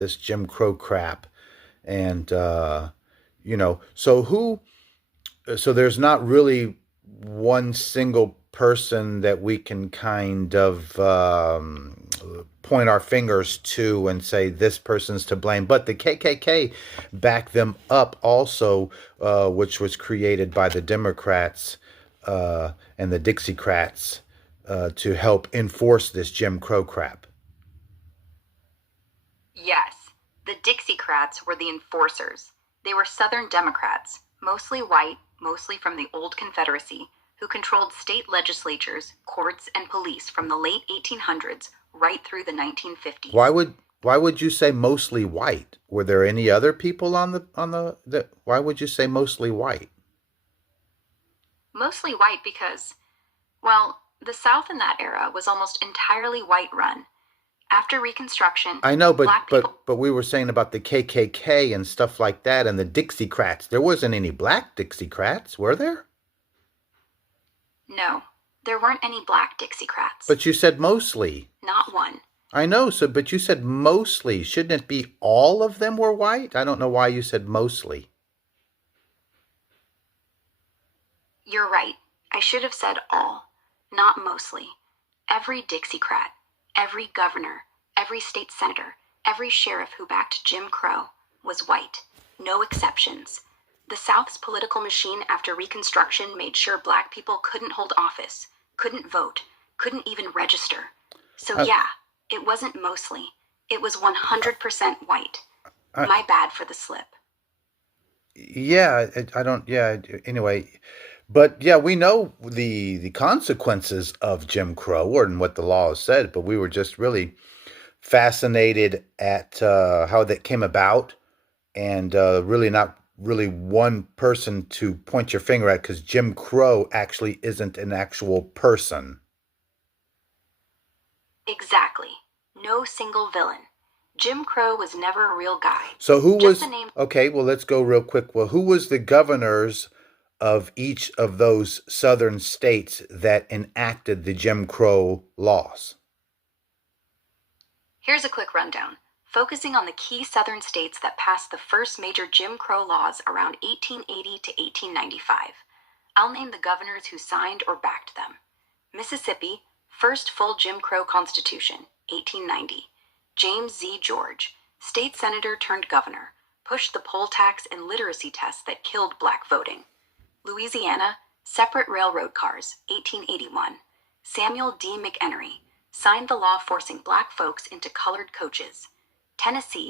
this Jim Crow crap. And, so so there's not really one single person that we can kind of point our fingers to and say this person's to blame. But the KKK backed them up also, which was created by the Democrats and the Dixiecrats to help enforce this Jim Crow crap. Yes, the Dixiecrats were the enforcers. They were Southern Democrats, mostly white, mostly from the old Confederacy, who controlled state legislatures, courts, and police from the late 1800s right through the Why 1950s. would why would you say mostly white? Were there any other people on the why would you say mostly white? Mostly white because, well, the South in that era was almost entirely white run. After Reconstruction, I know, black people. but we were saying about the KKK and stuff like that, and the Dixiecrats. There wasn't any black Dixiecrats, were there? No, there weren't any black Dixiecrats. But you said mostly. Not one. I know, so but you said mostly. Shouldn't it be all of them were white? I don't know why you said mostly. You're right. I should have said all, not mostly. Every Dixiecrat, every governor, every state senator, every sheriff who backed Jim Crow was white. No exceptions. The South's political machine after Reconstruction made sure black people couldn't hold office, couldn't vote, couldn't even register. So, I, yeah, it wasn't mostly. It was 100% white. I, My bad for the slip. yeah, I don't. Yeah. Anyway, but yeah, we know the consequences of Jim Crow and what the law said, but we were just really fascinated at how that came about, and really not really one person to point your finger at because Jim Crow actually isn't an actual person. Exactly. No single villain. Jim Crow was never a real guy. So who Just a was name. okay? Well, let's go real quick. Well, who was the governors of each of those southern states that enacted the Jim Crow laws? Here's a quick rundown, focusing on the key southern states that passed the first major Jim Crow laws around 1880 to 1895. I'll name the governors who signed or backed them. Mississippi, first full Jim Crow Constitution, 1890. James Z. George, state senator turned governor, pushed the poll tax and literacy tests that killed black voting. Louisiana, separate railroad cars, 1881. Samuel D. McEnery signed the law forcing black folks into colored coaches. Tennessee,